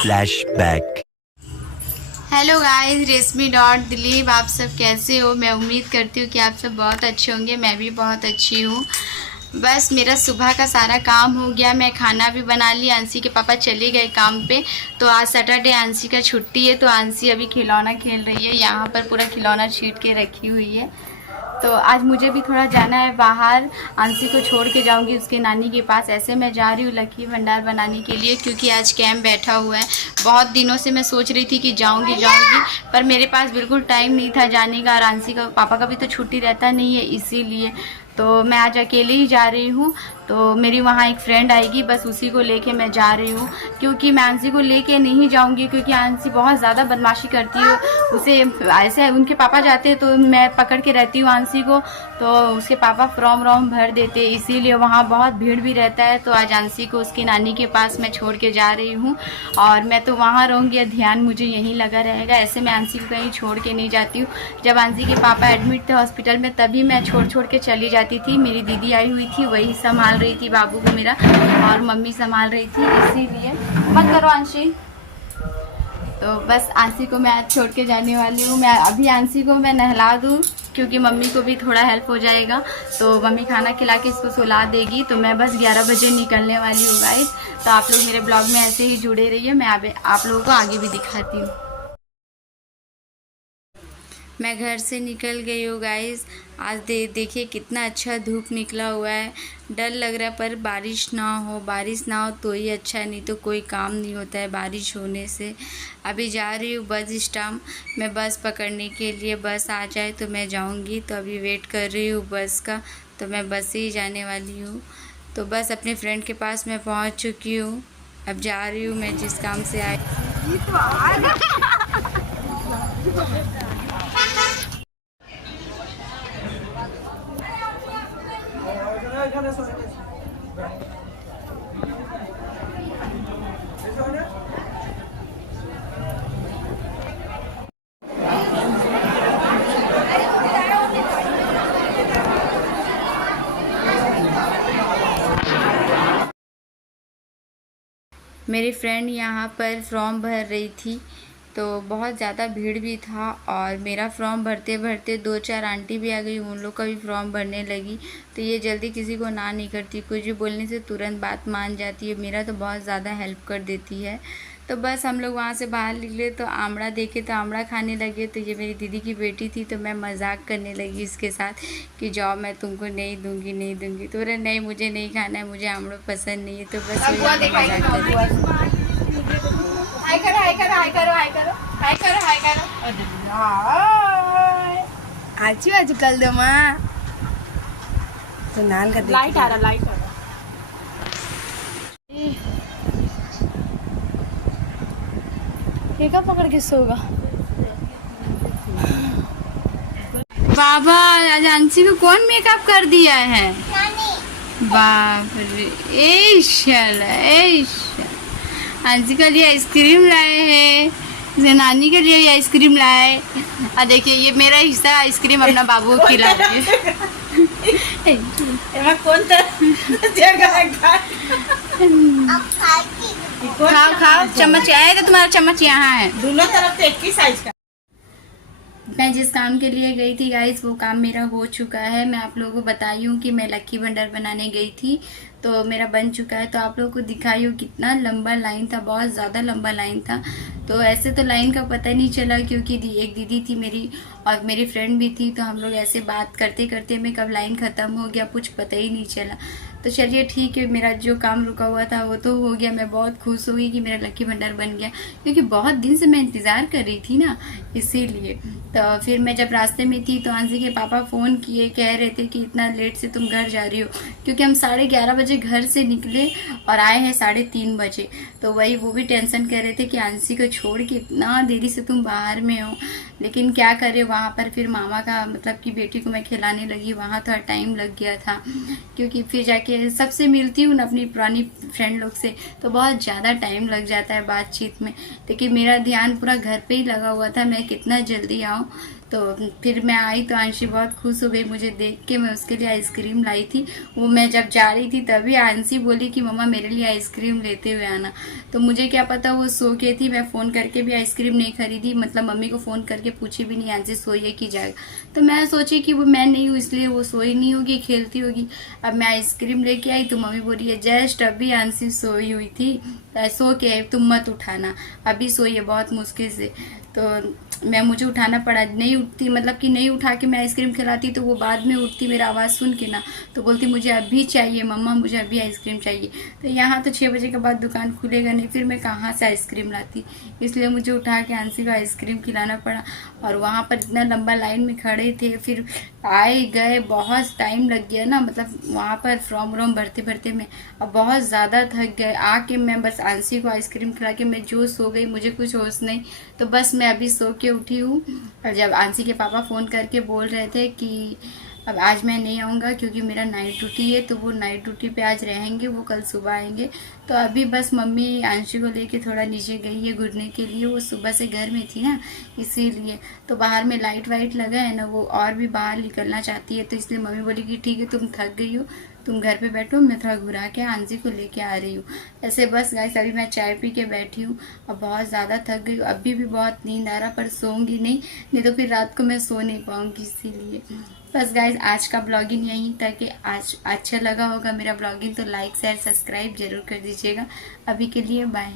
Flashback. Hello guys, रेशमी dot Dilip, आप सब कैसे हो? मैं उम्मीद करती हूँ कि आप सब बहुत अच्छे होंगे। मैं भी बहुत अच्छी हूँ। बस मेरा सुबह का सारा काम हो गया, मैं खाना भी बना ली। आंसी के पापा चले गए काम पे, तो आज सैटरडे आंसी का छुट्टी है। तो आंसी अभी खिलौना खेल रही है, यहाँ पर पूरा खिलौना छीट के रखी हुई है। तो आज मुझे भी थोड़ा जाना है बाहर, आंसी को छोड़ के जाऊंगी उसके नानी के पास। ऐसे मैं जा रही हूँ लकी भंडार बनाने के लिए, क्योंकि आज कैंप बैठा हुआ है। बहुत दिनों से मैं सोच रही थी कि जाऊंगी, पर मेरे पास बिल्कुल टाइम नहीं था जाने का। और आंसी का पापा का भी तो छुट्टी रहता नहीं है, इसीलिए तो मैं आज अकेले ही जा रही हूँ। तो मेरी वहाँ एक फ्रेंड आएगी, बस उसी को लेके मैं जा रही हूँ। क्योंकि मैं आंसी को लेके नहीं जाऊँगी, क्योंकि आंसी बहुत ज़्यादा बदमाशी करती है। उसे ऐसे उनके पापा जाते हैं तो मैं पकड़ के रहती हूँ आंसी को, तो उसके पापा फॉर्म वॉर्म भर देते, इसीलिए वहाँ बहुत भीड़ भी रहता है। तो आज आंसी को उसकी नानी के पास मैं छोड़ के जा रही हूँ, और मैं तो वहाँ रहूँगी, ध्यान मुझे यहीं लगा रहेगा। ऐसे मैं आंसी को कहीं छोड़ के नहीं जाती हूँ। जब आंसी के पापा एडमिट थे हॉस्पिटल में, तभी मैं छोड़ के चली जाती थी। मेरी दीदी आई हुई थी, वही संभाल रही थी बाबू को मेरा, और मम्मी संभाल रही थी, इसीलिए। मत करो आंशी। तो बस आंसी को मैं आज छोड़ के जाने वाली हूँ। मैं अभी आंसी को मैं नहला दूँ, क्योंकि मम्मी को भी थोड़ा हेल्प हो जाएगा। तो मम्मी खाना खिला के इसको सुला देगी। तो मैं बस 11 बजे निकलने वाली हूँ गाइस। तो आप लोग मेरे ब्लॉग में ऐसे ही जुड़े रहिए, मैं आप लोगों को आगे भी दिखाती हूँ। मैं घर से निकल गई हूँ गाइस। आज देखिए कितना अच्छा धूप निकला हुआ है। डर लग रहा है, पर बारिश ना हो तो ही अच्छा है, नहीं तो कोई काम नहीं होता है बारिश होने से। अभी जा रही हूँ बस स्टॉप मैं बस पकड़ने के लिए। बस आ जाए तो मैं जाऊँगी। तो अभी वेट कर रही हूँ बस का, तो मैं बस से ही जाने वाली हूँ। तो बस अपने फ्रेंड के पास मैं पहुँच चुकी हूँ। अब जा रही हूँ मैं जिस काम से आई। मेरी फ्रेंड यहाँ पर फॉर्म भर रही थी, तो बहुत ज़्यादा भीड़ भी था। और मेरा फॉर्म भरते भरते 2-4 आंटी भी आ गई, उन लोग का भी फॉर्म भरने लगी। तो ये जल्दी किसी को ना नहीं करती, कुछ भी बोलने से तुरंत बात मान जाती है। मेरा तो बहुत ज़्यादा हेल्प कर देती है। तो बस हम लोग वहाँ से बाहर निकले तो आमड़ा देखे, तो आमड़ा खाने लगे। तो ये मेरी दीदी की बेटी थी, तो मैं मजाक करने लगी इसके साथ कि जाओ मैं तुमको नहीं दूंगी। तो बोले नहीं, मुझे नहीं खाना है, मुझे आमड़ा पसंद नहीं है। तो बस वही मजाक कर रही थी। हाय करो। आजू कल दो माँ तो नान का लाइट आ रहा ये कब पकड़ के सोगा। बाबा, आज आंसी को कौन मेकअप कर दिया है? बाप रे, आंसी के लिए आइसक्रीम लाए हैं, नानी के लिए आइसक्रीम लाए। और देखिए ये मेरा हिस्सा आइसक्रीम अपना बाबू को खिला रही है। खाओ, चम्मच आए तो तुम्हारा चम्मच यहाँ है। दोनों तरफ से एक ही साइज का। मैं जिस काम के लिए गई थी गाइस, वो काम मेरा हो चुका है। मैं आप लोगों को बताई हूँ कि मैं लकी भंडार बनाने गई थी, तो मेरा बन चुका है। तो आप लोगों को दिखाई हूँ कितना लंबा लाइन था, बहुत ज़्यादा लंबा लाइन था। तो ऐसे तो लाइन का पता नहीं चला, क्योंकि एक दीदी थी मेरी और मेरी फ्रेंड भी थी। तो हम लोग ऐसे बात करते करते में कब लाइन ख़त्म हो गया कुछ पता ही नहीं चला। तो चलिए ठीक है, मेरा जो काम रुका हुआ था वो तो हो गया। मैं बहुत खुश हुई कि मेरा लकी भंडार बन गया, क्योंकि बहुत दिन से मैं इंतज़ार कर रही थी ना, इसीलिए। तो फिर मैं जब रास्ते में थी तो आंसी के पापा फ़ोन किए, कह रहे थे कि इतना लेट से तुम घर जा रही हो, क्योंकि हम 11:30 बजे घर से निकले और आए हैं 3:30 बजे। तो वही वो भी टेंशन कर रहे थे कि आंसी को छोड़ के इतना देरी से तुम बाहर में हो। लेकिन क्या करे, वहाँ पर फिर मामा का मतलब कि बेटी को मैं खिलाने लगी, वहाँ थोड़ा टाइम लग गया था, क्योंकि फिर जाके सबसे मिलती हूँ ना अपनी पुरानी फ्रेंड लोग से, तो बहुत ज़्यादा टाइम लग जाता है बातचीत में। लेकिन मेरा ध्यान पूरा घर पे ही लगा हुआ था, मैं कितना जल्दी आऊँ। तो फिर मैं आई तो आंशी बहुत खुश हो गई मुझे देख के। मैं उसके लिए आइसक्रीम लाई थी। वो मैं जब जा रही थी तभी आंशी बोली कि मम्मा मेरे लिए आइसक्रीम लेते हुए आना। तो मुझे क्या पता वो सो के थी। मैं फ़ोन करके भी आइसक्रीम नहीं खरीदी, मतलब मम्मी को फ़ोन करके पूछी भी नहीं आंशी सोई है कि जाएगा। तो मैं सोची कि वो मैं नहीं हूँ इसलिए वो सोई नहीं होगी, खेलती होगी। अब मैं आइसक्रीम लेके आई तो मम्मी बोल रही है जस्ट अभी आंशी सोई हुई थी, सो के तुम मत उठाना, अभी सोई है बहुत मुश्किल से। तो मुझे उठाना पड़ा, नहीं उठती, मतलब कि नहीं उठा के मैं आइसक्रीम खिलाती तो वो बाद में उठती मेरा आवाज़ सुन के ना, तो बोलती मुझे अभी चाहिए मम्मा, मुझे अभी आइसक्रीम चाहिए। तो यहाँ तो 6 बजे के बाद दुकान खुलेगा नहीं, फिर मैं कहाँ से आइसक्रीम लाती, इसलिए मुझे उठा के आंशी को आइसक्रीम खिलाना पड़ा। और वहाँ पर इतना लंबा लाइन में खड़े थे, फिर आए गए, बहुत टाइम लग गया ना, मतलब वहाँ पर फॉर्म वॉर्म भरते भरते में अब बहुत ज़्यादा थक गए। आके मैं बस आंशी को आइसक्रीम खिला के मैं जो सो गई, मुझे कुछ होश नहीं। तो बस मैं अभी सो के उठी हूँ। और जब आंशी के पापा फ़ोन करके बोल रहे थे कि अब आज मैं नहीं आऊँगा क्योंकि मेरा नाइट ड्यूटी है, तो वो नाइट ड्यूटी पे आज रहेंगे, वो कल सुबह आएंगे। तो अभी बस मम्मी आंशी को लेके थोड़ा नीचे गई है घूरने के लिए, वो सुबह से घर में थी ना इसीलिए। तो बाहर में लाइट वाइट लगा है ना, वो और भी बाहर निकलना चाहती है, तो इसलिए मम्मी बोली कि ठीक है तुम थक गई हो, तुम घर पे बैठो, मैं थोड़ा घुरा के आंशी को लेके आ रही हूँ। ऐसे बस गाइस अभी मैं चाय पी के बैठी हूँ, अब बहुत ज़्यादा थक गई हूँ, अभी भी बहुत नींद आ रहा, पर सोऊंगी नहीं तो फिर रात को मैं सो नहीं पाऊंगी, इसीलिए। बस गाइज आज का ब्लॉगिंग यहीं तक है। आज अच्छा लगा होगा मेरा ब्लॉगिंग तो लाइक शेयर सब्सक्राइब जरूर कर दीजिएगा। अभी के लिए बाय।